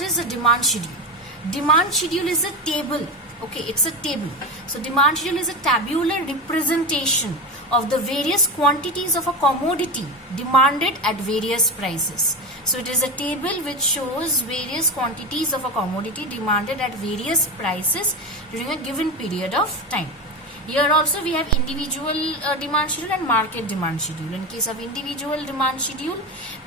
what is a demand schedule? Demand schedule is a table. Okay, it's a table. So demand schedule is a tabular representation of the various quantities of a commodity demanded at various prices. So it is a table which shows various quantities of a commodity demanded at various prices during a given period of time. Here also we have individual demand schedule and market demand schedule. In case of individual demand schedule,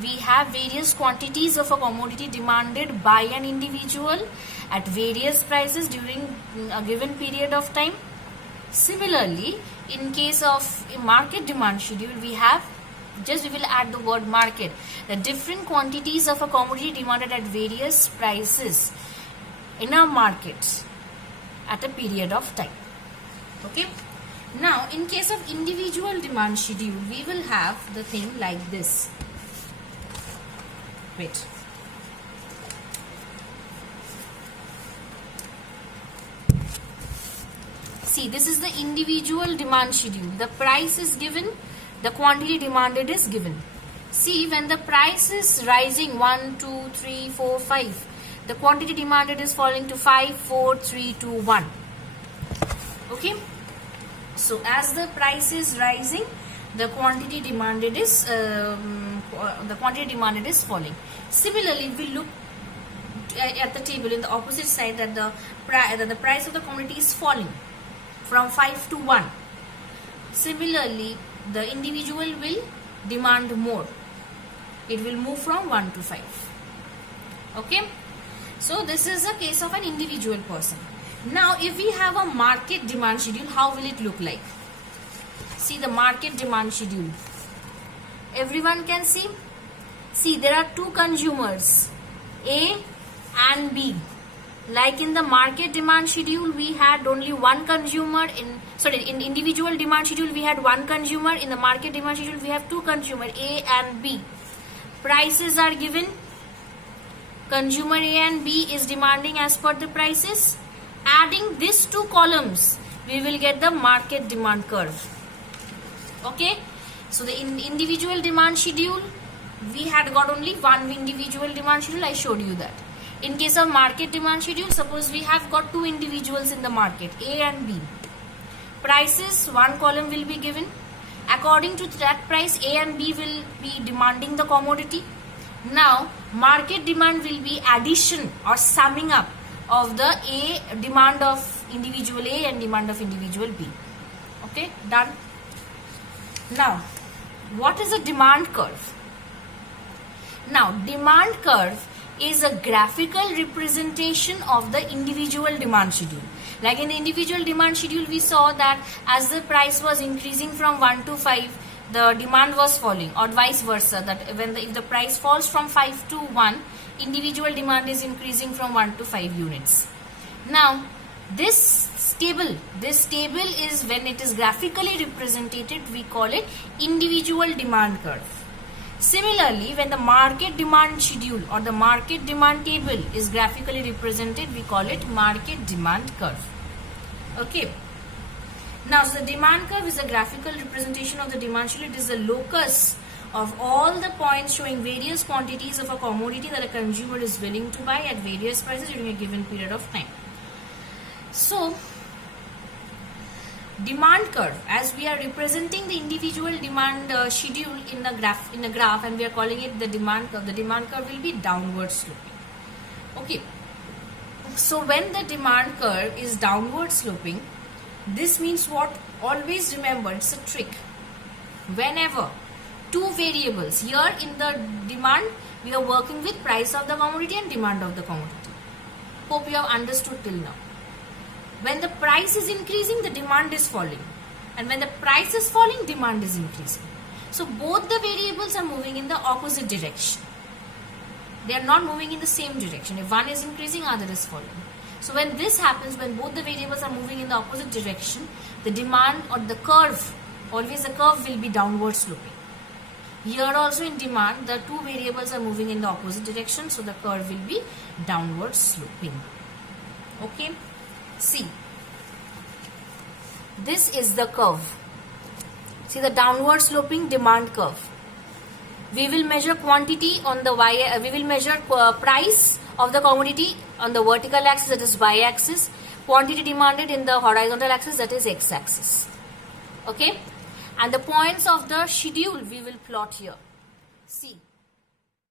we have various quantities of a commodity demanded by an individual at various prices during a given period of time. Similarly, in case of a market demand schedule, we will add the word market. The different quantities of a commodity demanded at various prices in a market at a period of time. Okay. Now, in case of individual demand schedule, we will have the thing like this. Wait. See, this is the individual demand schedule. The price is given, the quantity demanded is given. See, when the price is rising 1, 2, 3, 4, 5, the quantity demanded is falling to 5, 4, 3, 2, 1. Okay. So as the price is rising, the quantity demanded is falling. Similarly, we look at the table in the opposite side that the price of the commodity is falling from 5 to 1. Similarly, the individual will demand more. It will move from 1 to 5. Okay. So this is a case of an individual person. Now, if we have a market demand schedule, how will it look like? See the market demand schedule. Everyone can see? See, there are two consumers, A and B. Like in the market demand schedule, we had only one consumer. In individual demand schedule, we had one consumer. In the market demand schedule, we have two consumers, A and B. Prices are given. Consumer A and B is demanding as per the prices. Adding these two columns, we will get the market demand curve. Okay. So the individual demand schedule, we had got only one individual demand schedule. I showed you that. In case of market demand schedule, suppose we have got two individuals in the market, A and B. Prices, one column will be given. According to that price, A and B will be demanding the commodity. Now, market demand will be addition or summing up of the demand of individual A and demand of individual B. Okay, done. Now, what is a demand curve? Now, demand curve is a graphical representation of the individual demand schedule. Like in the individual demand schedule, we saw that as the price was increasing from 1 to 5, the demand was falling, or vice versa, that if the price falls from 5 to 1, individual demand is increasing from 1 to 5 units. Now, this table is, when it is graphically represented, we call it individual demand curve. Similarly, when the market demand schedule or the market demand table is graphically represented, we call it market demand curve. Okay. Now, so the demand curve is a graphical representation of the demand schedule. It is the locus of all the points showing various quantities of a commodity that a consumer is willing to buy at various prices during a given period of time. So, demand curve, as we are representing the individual demand schedule in a graph, and we are calling it the demand curve. The demand curve will be downward sloping. Okay. So when the demand curve is downward sloping, this means what? Always remember, it's a trick. Whenever two variables, here in the demand, we are working with price of the commodity and demand of the commodity. Hope you have understood till now. When the price is increasing, the demand is falling. And when the price is falling, demand is increasing. So both the variables are moving in the opposite direction. They are not moving in the same direction. If one is increasing, other is falling. So when this happens, when both the variables are moving in the opposite direction, the demand or the curve, always the curve will be downward sloping. Here also in demand, the two variables are moving in the opposite direction, so the curve will be downward sloping. Okay. See, this is the curve. See the downward sloping demand curve. We will measure quantity on the y. We will measure price of the commodity on the vertical axis, that is y axis, quantity demanded in the horizontal axis, that is x axis. Okay, and the points of the schedule we will plot here. See.